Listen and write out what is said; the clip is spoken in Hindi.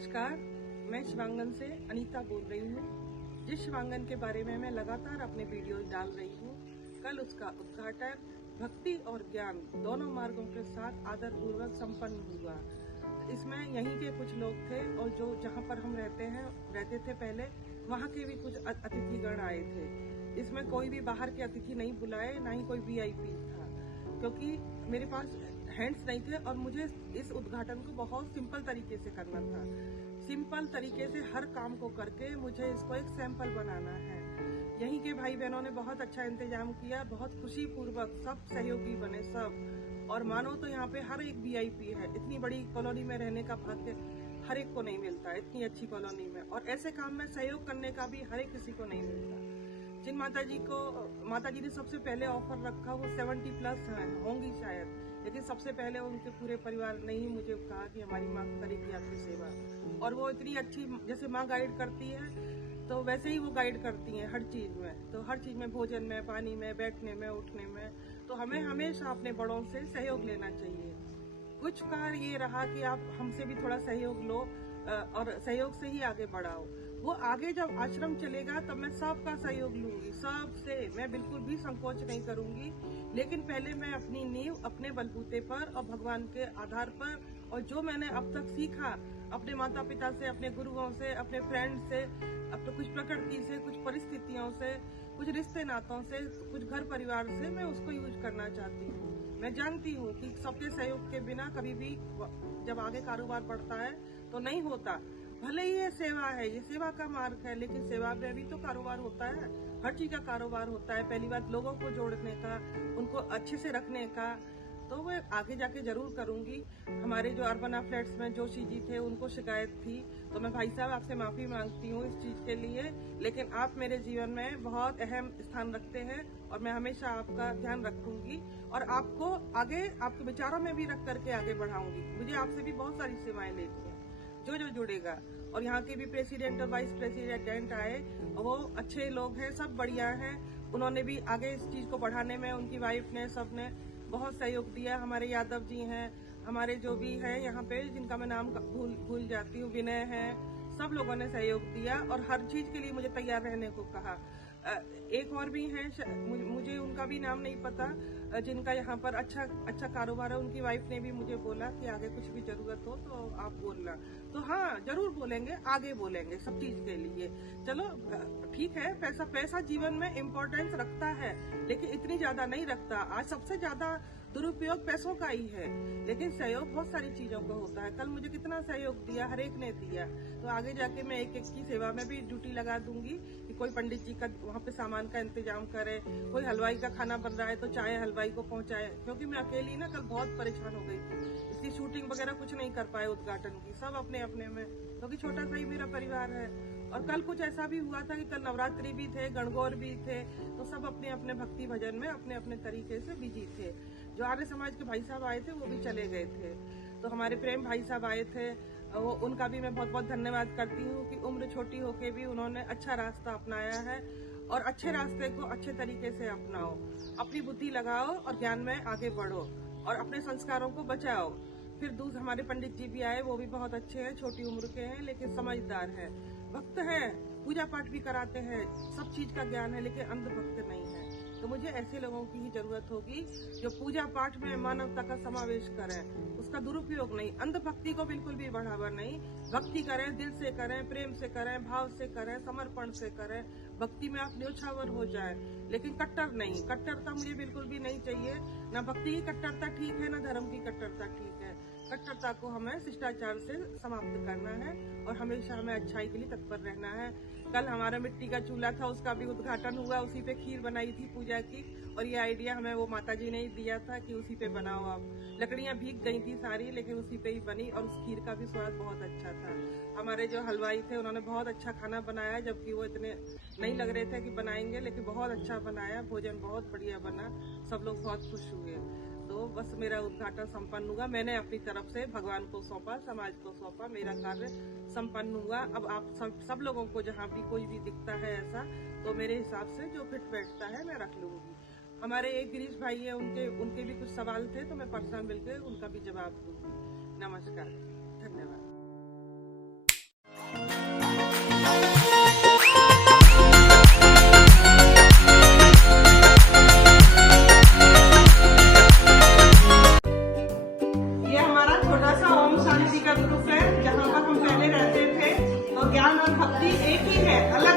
नमस्कार, मैं शिवांगन से अनीता बोल रही हूँ। जिस शिवांगन के बारे में मैं लगातार अपने वीडियोस डाल रही हूँ, कल उसका उद्घाटन भक्ति और ज्ञान दोनों मार्गों के साथ आदरपूर्वक संपन्न हुआ। इसमें यहीं के कुछ लोग थे और जो जहाँ पर हम रहते थे पहले, वहाँ के भी कुछ अतिथिगण आए थे। इसमें कोई भी बाहर के अतिथि नहीं बुलाए, ना ही कोई VIP था, क्योंकि मेरे पास हैंड्स नहीं थे और मुझे इस उद्घाटन को बहुत सिंपल तरीके से करना था। सिंपल तरीके से हर काम को करके मुझे इसको एक सैंपल बनाना है। यहीं के भाई बहनों ने बहुत अच्छा इंतजाम किया, बहुत खुशी पूर्वक सब सहयोगी बने सब। और मानो तो यहाँ पे हर एक VIP है। इतनी बड़ी कॉलोनी में रहने का भाग्य हर एक को नहीं मिलता, इतनी अच्छी कॉलोनी में, और ऐसे काम में सहयोग करने का भी हर एक किसी को नहीं मिलता। जिन माताजी ने सबसे पहले ऑफर रखा वो 70+ होंगी शायद, लेकिन सबसे पहले उनके पूरे परिवार ने ही मुझे कहा कि हमारी माँ करेगी आपकी सेवा। और वो इतनी अच्छी, जैसे माँ गाइड करती है तो वैसे ही वो गाइड करती हैं हर चीज में। तो हर चीज में, भोजन में, पानी में, बैठने में, उठने में, तो हमें हमेशा अपने बड़ों से सहयोग लेना चाहिए। कुछ बार ये रहा कि आप हमसे भी थोड़ा सहयोग लो और सहयोग से ही आगे बढ़ाओ। वो आगे जब आश्रम चलेगा तब मैं सबका सहयोग लूंगी, सबसे। मैं बिल्कुल भी संकोच नहीं करूंगी, लेकिन पहले मैं अपनी नींव अपने बलबूते पर और भगवान के आधार पर, और जो मैंने अब तक सीखा अपने माता पिता से, अपने गुरुओं से, अपने फ्रेंड से, अब तो कुछ प्रकृति से, कुछ परिस्थितियों से, कुछ रिश्ते नातों से, कुछ घर परिवार से, मैं उसको यूज करना चाहती हूँ। मैं जानती हूँ कि सबके सहयोग के बिना कभी भी जब आगे कारोबार बढ़ता है तो नहीं होता। भले ही ये सेवा है, ये सेवा का मार्ग है, लेकिन सेवा में भी तो कारोबार होता है। हर चीज का कारोबार होता है। पहली बात लोगों को जोड़ने का, उनको अच्छे से रखने का, तो मैं आगे जाके जरूर करूंगी। हमारे जो अर्बना फ्लैट्स में जोशी जी थे, उनको शिकायत थी, तो मैं भाई साहब आपसे माफी मांगती हूँ इस चीज के लिए, लेकिन आप मेरे जीवन में बहुत अहम स्थान रखते हैं और मैं हमेशा आपका ध्यान रखूंगी और आपको आगे आपके विचारों में भी रख करके आगे बढ़ाऊंगी। मुझे आपसे भी बहुत सारी सेवाएं लेनी है, जो जुड़ेगा। और यहाँ के भी प्रेसिडेंट और वाइस प्रेसिडेंट आए, वो अच्छे लोग हैं, सब बढ़िया हैं। उन्होंने भी आगे इस चीज को बढ़ाने में, उनकी वाइफ ने, सबने बहुत सहयोग दिया। हमारे यादव जी हैं, हमारे जो भी हैं यहाँ पे, जिनका मैं नाम भूल जाती हूँ, विनय है, सब लोगों ने सहयोग दिया और हर चीज के लिए मुझे तैयार रहने को कहा। एक और भी हैं, मुझे उनका भी नाम नहीं पता, जिनका यहाँ पर अच्छा कारोबार है। उनकी वाइफ ने भी मुझे बोला कि आगे कुछ भी जरूरत हो तो आप बोलना। तो हाँ, जरूर बोलेंगे, आगे बोलेंगे सब चीज के लिए। चलो ठीक है, पैसा जीवन में इम्पोर्टेंस रखता है, लेकिन इतनी ज्यादा नहीं रखता। आज सबसे ज्यादा दुरुपयोग पैसों का ही है, लेकिन सहयोग बहुत सारी चीजों का होता है। कल मुझे कितना सहयोग दिया, हर एक ने दिया। तो आगे जाके मैं एक की सेवा में भी ड्यूटी लगा दूंगी कि कोई पंडित जी का वहाँ पे सामान का इंतजाम करे, कोई हलवाई का खाना बन रहा है तो चाहे हलवाई को पहुँचाए, क्योंकि मैं अकेली ना कल बहुत परेशान हो गई थी, इसकी शूटिंग वगैरह कुछ नहीं कर पाए उद्घाटन की, सब अपने अपने में, क्योंकि छोटा सा ही मेरा परिवार है। और कल कुछ ऐसा भी हुआ था कि कल नवरात्रि भी थे, गणगौर भी थे, तो सब अपने अपने भक्ति भजन में अपने अपने तरीके से बिजी थे। जो आर्य समाज के भाई साहब आए थे वो भी चले गए थे। तो हमारे प्रेम भाई साहब आए थे, वो उनका भी मैं बहुत बहुत धन्यवाद करती हूँ कि उम्र छोटी होके भी उन्होंने अच्छा रास्ता अपनाया है। और अच्छे रास्ते को अच्छे तरीके से अपनाओ, अपनी बुद्धि लगाओ और ज्ञान में आगे बढ़ो और अपने संस्कारों को बचाओ। फिर दूसरे हमारे पंडित जी भी आए, वो भी बहुत अच्छे हैं, छोटी उम्र के हैं लेकिन समझदार हैं, भक्त हैं, पूजा पाठ भी कराते हैं, सब चीज का ज्ञान है, लेकिन अंधभक्त नहीं है। तो मुझे ऐसे लोगों की ही जरूरत होगी जो पूजा पाठ में मानवता का समावेश करें, उसका दुरुपयोग नहीं, अंधभक्ति को बिल्कुल भी बढ़ावा नहीं। भक्ति करें, दिल से करें, प्रेम से करें, भाव से करें, समर्पण से करें, भक्ति में आप न्योछावर हो जाए, लेकिन कट्टर नहीं। कट्टरता मुझे बिल्कुल भी नहीं चाहिए। ना भक्ति की कट्टरता ठीक है, ना धर्म की कट्टरता ठीक है। कट्टरता को हमें शिष्टाचार से समाप्त करना है और हमेशा हमें अच्छाई के लिए तत्पर रहना है। कल हमारा मिट्टी का चूल्हा था, उसका भी उद्घाटन हुआ, उसी पे खीर बनाई थी पूजा की, और ये आइडिया हमें वो माताजी ने ही दिया था कि उसी पे बनाओ आप। लकड़ियां भीग गई थी सारी, लेकिन उसी पे ही बनी और उस खीर का भी स्वाद बहुत अच्छा था। हमारे जो हलवाई थे उन्होंने बहुत अच्छा खाना बनाया, जबकि वो इतने नहीं लग रहे थे कि बनाएंगे, लेकिन बहुत अच्छा बनाया, भोजन बहुत बढ़िया बना, सब लोग बहुत खुश हुए। तो बस मेरा उद्घाटन संपन्न हुआ, मैंने अपनी तरफ से भगवान को सौंपा, समाज को सौंपा, मेरा कार्य संपन्न हुआ। अब आप सब लोगों को जहाँ भी कोई भी दिखता है ऐसा, तो मेरे हिसाब से जो फिट बैठता है मैं रख लूंगी। हमारे एक गिरीश भाई है, उनके भी कुछ सवाल थे, तो मैं पर्सनल मिलकर उनका भी जवाब दूंगी। नमस्कार, धन्यवाद। तो ज्ञान और भक्ति एक ही है, अलग